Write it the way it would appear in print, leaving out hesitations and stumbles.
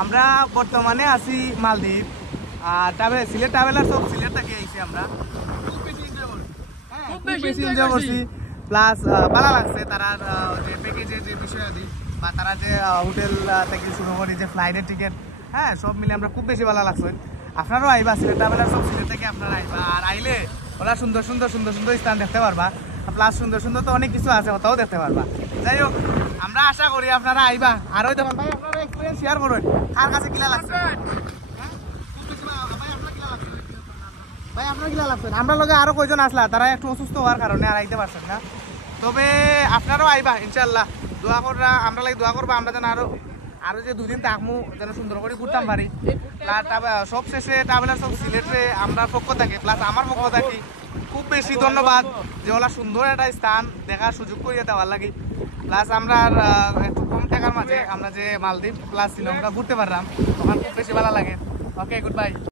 আমরা বর্তমানে আছি মালদ্বীপ আর সিলেট ট্রাভেলার সব সিলেট থেকে আইছি আমরা খুব বেশি এনজয় করছি প্লাস ভালো লাগছে তারা যে প্যাকেজের যে বিষয়াদি বা তারা যে হোটেল থেকে শুরু করি যে ফ্লাইটের টিকিট হ্যাঁ সব মিলে আমরা খুব বেশি ভালো লাগছে আপনারাও আইবা সিলেট ট্রাভেলার সব সিলেট থেকে আপনারা আইবা আর আইলে ওরা সুন্দর সুন্দর সুন্দর সুন্দর স্থান দেখতে পারবা প্লাস সুন্দর সুন্দর তো অনেক কিছু আছে ওটাও দেখতে পারবা যাই হোক আমরা আশা করি আপনারা আইবা আর ওই দেখুন ভাই আপনারা এক্সপিরিয়েন্স শেয়ার করুন কার কাছে কিলা লাগছে ভাই আপনার কিলা লাগছে আমরা লগে আরো কয়জন আসলা তারা একটু অসুস্থ হওয়ার কারণে আর আইতে পারছেন না তবে আপনারাও আইবা ইনশাল্লাহ দোয়া করবা আমরা লাগে দোয়া করবা আমরা যেন আরো যে দুদিন থাকমু যেন সুন্দর করে ঘুরতাম পারি সব শেষে ট্রাভেলার সব সিলেটে আমরা পক্ষ থাকি প্লাস আমার পক্ষ থাকি খুব বেশি ধন্যবাদ যে ওলা সুন্দর একটা স্থান দেখার সুযোগ করে দেওয়ার লাগে প্লাস আমরা একটু কম টাকার মাঝে আমরা যে মালদ্বীপ প্লাস শ্রীলঙ্কা ঘুরতে পারলাম তখন খুব বেশি ভালো লাগে ওকে গুড বাই